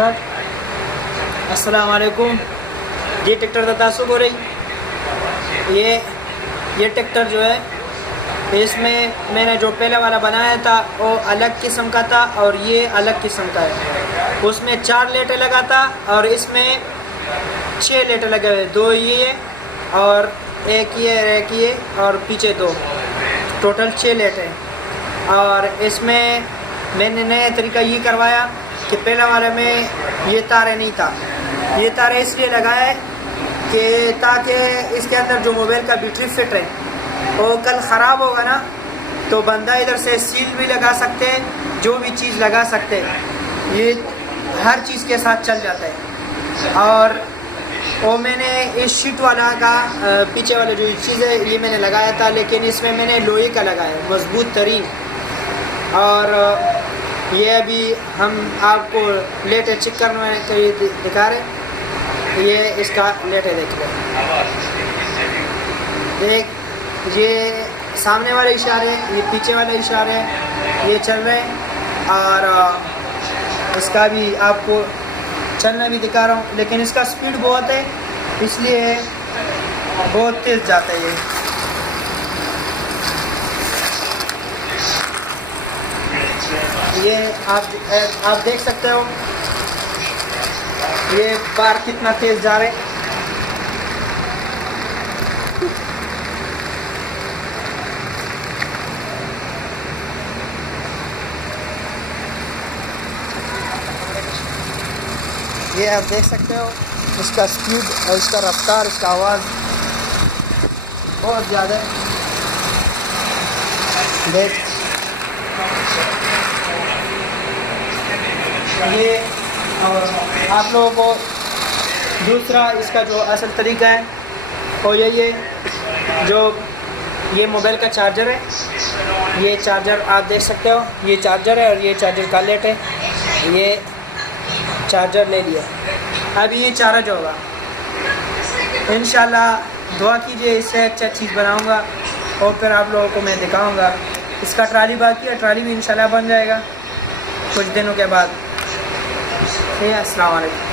Start. अस्सलाम वालेकुम जी। Tractor का तासुब हो रही। ये ट्रैक्टर जो है इसमें मैंने जो पहले वाला बनाया था वो अलग किस्म का था और ये अलग किस्म का है। उसमें 4 लेटर लगा था और इसमें 6 लेटर लगे हुए, 2 ये और एक ये और पीछे 2, टोटल 6 लेटर हैं। और इसमें मैंने नया तरीका ये करवाया कि पहले वाले में ये तारे नहीं था। ये तारे इसलिए लगाया है कि ताकि इसके अंदर जो मोबाइल का बैटरी फिट है वो कल ख़राब होगा ना तो बंदा इधर से सील भी लगा सकते हैं, जो भी चीज़ लगा सकते हैं, ये हर चीज़ के साथ चल जाता है। और वो मैंने इस शीट वाला का पीछे वाला जो चीज़ है ये मैंने लगाया था, लेकिन इसमें मैंने लोहे का लगाया मजबूत तरीन। और ये अभी हम आपको लेटर चेक करने के लिए दिखा रहे। ये इसका लेटर देख लो, देख ये सामने वाले इशारे, ये पीछे वाले इशारे ये चल रहे हैं। और इसका भी आपको चलना भी दिखा रहा हूँ, लेकिन इसका स्पीड बहुत है इसलिए बहुत तेज़ जाता है। ये आप देख सकते हो ये बार कितना तेज़ जा रहे हैं। ये आप देख सकते हो इसका स्पीड और इसका रफ्तार, इसका आवाज़ बहुत ज़्यादा है। देख ये, और आप लोगों को दूसरा इसका जो असल तरीका है वो यही है, जो ये मोबाइल का चार्जर है, ये चार्जर आप देख सकते हो, ये चार्जर है और ये चार्जर का लेट है। ये चार्जर ले लिया, अभी ये चार्ज होगा। इंशाल्लाह दुआ कीजिए, इससे अच्छा चीज़ बनाऊंगा और फिर आप लोगों को मैं दिखाऊंगा। इसका ट्राली बाकी है, ट्राली भी इंशाल्लाह बन जाएगा कुछ दिनों के बाद। अस्सलाम वालेकुम।